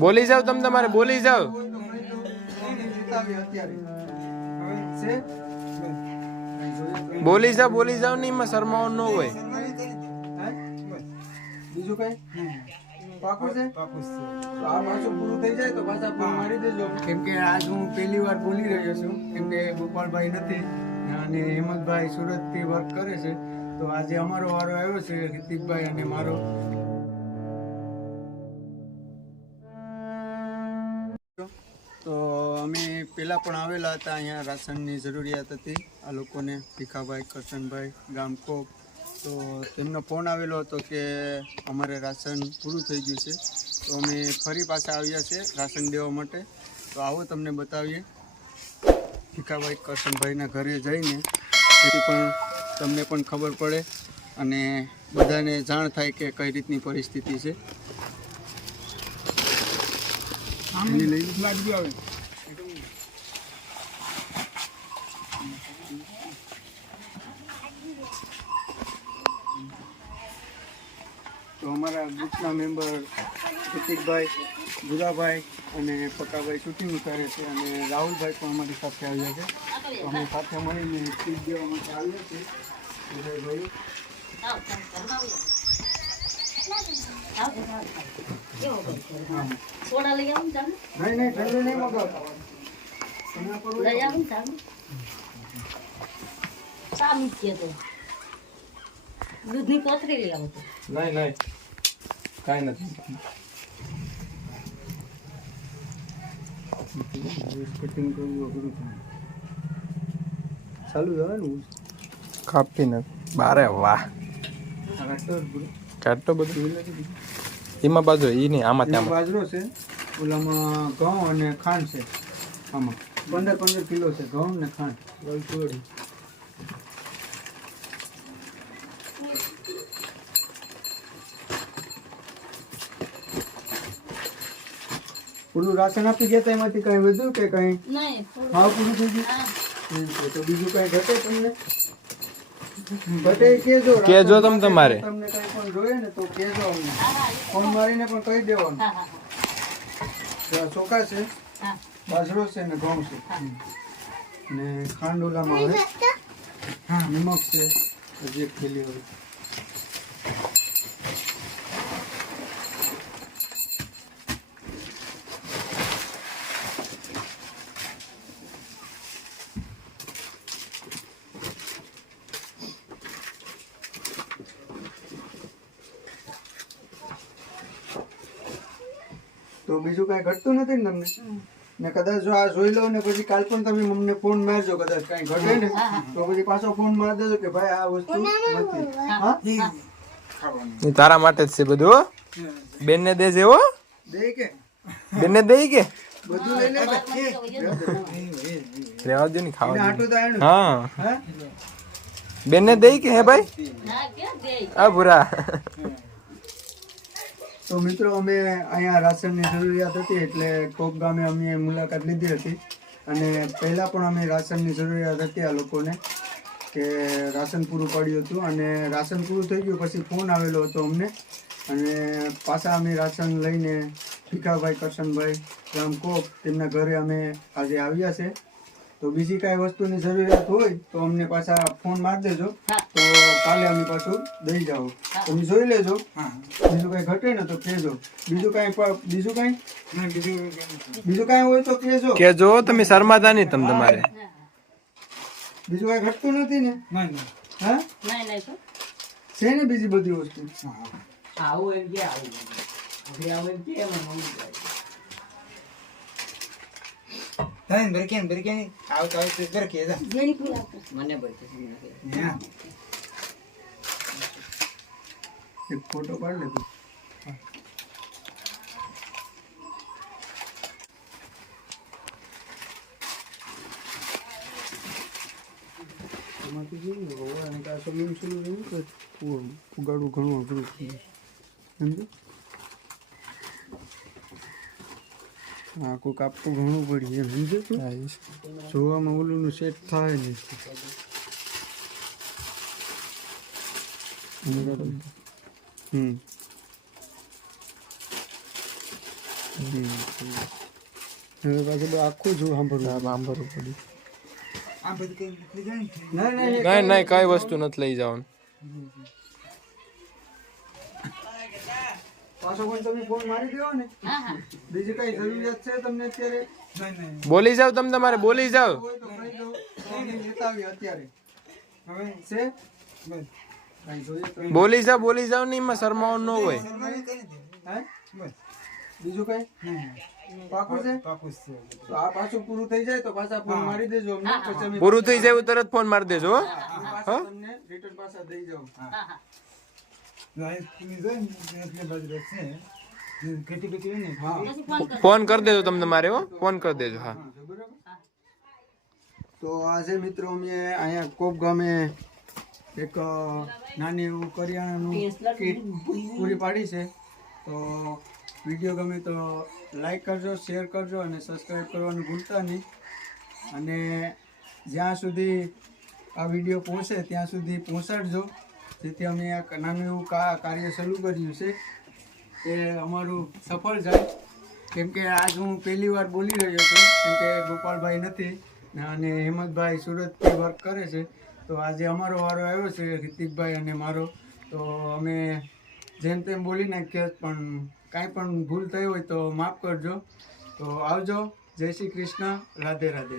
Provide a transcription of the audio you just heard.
બોલી જાવ તમે તમારે બોલી જાવ બોલી જાવ બોલી જાવ નહીં એમાં શરમાવો ન હોય? બીજું કઈ? પાકું છે? પાકું જ છે. તો આ પાછું પૂરું થઈ જાય તો પાછા ફોન મારી દેજો. કેમ કે આજ હું પહેલી વાર બોલી રહ્યો છું. કેમ કે ગોપાલભાઈ નથી અને હેમંતભાઈ સુરતથી વર્ક કરે છે. તો આજે અમારો વારો આવ્યો છે હિતિકભાઈ અને મારો. તો અમે પહેલાં પણ આવેલા હતા અહીંયા રાશનની જરૂરિયાત હતી. આ લોકોને ભીખાભાઈ, કરશનભાઈ, ગામકોપ. તો તેમનો ફોન આવેલો હતો કે અમારે રાશન પૂરું થઈ ગયું છે. તો અમે ફરી પાછા આવ્યા છે રાશન દેવા માટે. તો આવો તમને બતાવીએ. ભીખાભાઈ, કરશનભાઈના ઘરે જઈને. તેથી પણ તમને પણ ખબર પડે અને બધાને જાણ થાય કે કઈ રીતની પરિસ્થિતિ છે એની લઈ લાડુ આવે તો અમારા ગ્રુપના મેમ્બર પ્રતિકભાઈ ભુરાભાઈ અને પકાભાઈ શૂટિંગ ઉતારે છે અને રાહુલભાઈ પણ અમારી સાથે આવ્યા છે. તો અમે સાથે મળીને સ્પીચ દેવા માટે આવીએ છીએ. નહીં નહીં ઠંડુ નહીં મગાવતા સામી છે તો. દૂધની લઈ આવો નહીં નહીં. કાંઈ નથી. કટિંગ કરવું અઘરું ચાલુ આવે ને કાપી નાખ. બારે વાહ. કાઢતો બધું. એમાં બાજરો એ નહીં આમાં ત્યાં બાજરો છે ઓલામાં ઘઉં અને ખાંડ છે આમાં. પંદર પંદર કિલો છે ઘઉં ને ખાંડ. પૂરું રાશન આપી ગયા એમાંથી કઈ વધ્યું કે કઈ ભાવ પૂરું થઈ ગયું. તો બીજું કઈ ઘટે તમને? ઘટે કેજો કહેજો રાશન તમારે. તમને કઈ પણ જોઈએ ને તો અમને. એ ફોન મારીને પણ કહી દેવાનું. ચોખા છે બાજરો છે ને ઘઉં છે. ને ખાંડ ઓલામાં આવે હા નમક છે હજી એક થેલી હોય. તો બીજું કાંઈ ઘટતું નથી ને તમને? ને કદાચ જો આ જોઈ લો ને પછી કાલ પણ તમે અમને ફોન મારજો કદાચ કાંઈ ઘટે ને તો પછી પાછો ફોન મારી દેજો કે ભાઈ આ વસ્તુ નથી. હા. તારા માટે જ છે બધું હો? બેનને દેજે હો? દે કે? બેનને દઈ કે? બધું લઈ લે રેવા દે ને ખાવા આટું તો હા. હે? બેનને દઈ કે હે ભાઈ? દે? આ ભૂરા. તો મિત્રો, અમે અહીંયા રાશનની જરૂરિયાત હતી એટલે કોક ગામે અમે મુલાકાત લીધી હતી. અને પહેલાં પણ અમે રાશનની જરૂરિયાત હતી આ લોકોને કે રાશન પૂરું પાડ્યું હતું. અને રાશન પૂરું થઈ ગયું પછી ફોન આવેલો હતો અમને. અને પાછા અમે રાશન લઈને ભીખાભાઈ કરશનભાઈ રામકોપ તેમના ઘરે અમે આજે આવ્યા છે. તો બીજી કાંઈ વસ્તુની જરૂરિયાત હોય તો અમને પાછા ફોન મારી દેજો. તો કાલે અમે પાછું દઈ જાઓ. તમે જોઈ લેજો. હા. બીજું કઈ ઘટે ને તો કહેજો. બીજું કઈ બીજું કઈ? બીજું બીજું કઈ હોય તો કહેજો. કે જો તમે શરમાતા નહીં તમે તમારે. બીજું કઈ ઘટતું નથી ને? ના ના. હા? છે ને બીજી બધી વસ્તુ? હા. થાય ને આવું. ને બરકે ને આવતા હોય તો બરકે જા જેની કોઈ આવતો હા એક ફોટો પાડ લે તું એમાંથી જોયું મને હવે અને કાં સ્વિમિંગ પૂલ એવું કે ફુ- ફુગાડવું ઘણું અઘરું. છે સમજો કોઈ કોઈક ઘણું પડી એમ સમજે તું? જોવામાં ઓલું સેટ થાય નહીં. હમ. હમ. હવે પાછું આખું જો સાંભળવું. આમ પડ્યું. નહીં નહીં કઈ વસ્તુ નથી લઈ જવાનું. પાછો કોઈ તમે ફોન મારી દો ને. બીજી કઈ જરૂરિયાત છે તમને અત્યારે? નહીં નહીં. બોલી જાવ તમે તમારે બોલી જાવ અત્યારે? હવે છે? બોલી જાવ બોલી જાવ ને એમાં શરમાવાનું ન હોય. બીજું કઈ? પાકું છે? પાકું જ છે. તો આ પાછું પૂરું થઈ જાય તો પાછા ફોન મારી દેજો. પૂરું થઈ જાય એવું તરત ફોન મારી દેજો હો. રિટર્ન પાછા દઈ જાઉં. ફોન કર ફોન કરી દેજો તમને મારે હો. ફોન કરી દેજો હા. તો આજે મિત્રો અમે અહીંયા કોપ ગામે એક નાની એવું કરિયાણાનું કીટ પૂરી પાડી છે. તો વીડિયો ગમે તો લાઈક કરજો શેર કરજો અને સબસ્ક્રાઈબ કરવાનું ભૂલતા નહીં. અને જ્યાં સુધી આ વીડિયો પહોંચે ત્યાં સુધી પહોંચાડજો. જેથી અમે આ નાનું એવું કાર્ય શરૂ કર્યું છે એ અમારું સફળ જાય. કેમ કે આજ હું પહેલી વાર બોલી રહ્યો છું, કેમ કે ગોપાલભાઈ નથી અને હેમંતભાઈ સુરતથી વર્ક કરે છે. તો આજે અમારો વારો આવ્યો છે રિતિકભાઈ અને મારો. તો અમે જેમ તેમ બોલી નાખ્યા, પણ કાંઈ પણ ભૂલ થઈ હોય તો માફ કરજો. તો આવજો. જય શ્રી કૃષ્ણ. રાધે રાધે.